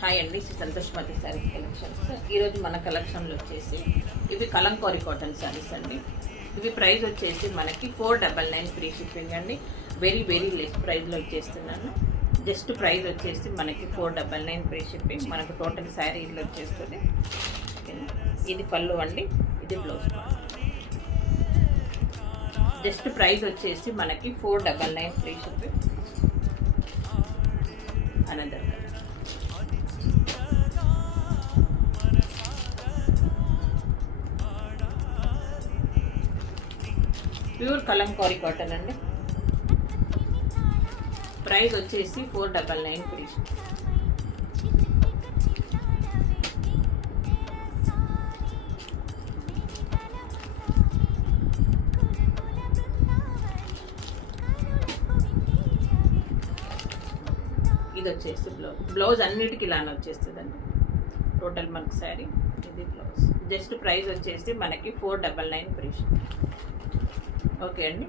Hi అండి, Shri సంతోష్మతి saris collections. ఈరోజు మన కలెక్షన్లో వచ్చేసి ఇవి కలంకారీ కాటన్ శారీస్ అండి. ఇవి ప్రైస్ వచ్చేసి మనకి 499 ఫ్రీ షిప్పింగ్ అండి. వెరీ వెరీ లెస్ ప్రైస్లో ఇచ్చేస్తున్నాను. జస్ట్ ప్రైస్ వచ్చేసి మనకి 499 ఫ్రీ షిప్పింగ్. మనకు టోటల్ శారీ ఇట్లా వచ్చేస్తుంది. ఇది పళ్ళు అండి, ఇది బ్లౌజ్ పార్ట్. జస్ట్ ప్రైస్ వచ్చేసి మనకి 499 free shipping. Another pure Kalamkari cotton అండి. ప్రైస్ వచ్చేసి 499 ఫ్రీ. ఇది వచ్చేసి బ్లౌజ్ అన్నిటికీ ఇలానే వచ్చేస్తుందండి. టోటల్ మనకు శారీ ఇది బ్లౌజ్. జస్ట్ ప్రైస్ వచ్చేసి మనకి 499 ఫ్రీ. ఓకే అండి.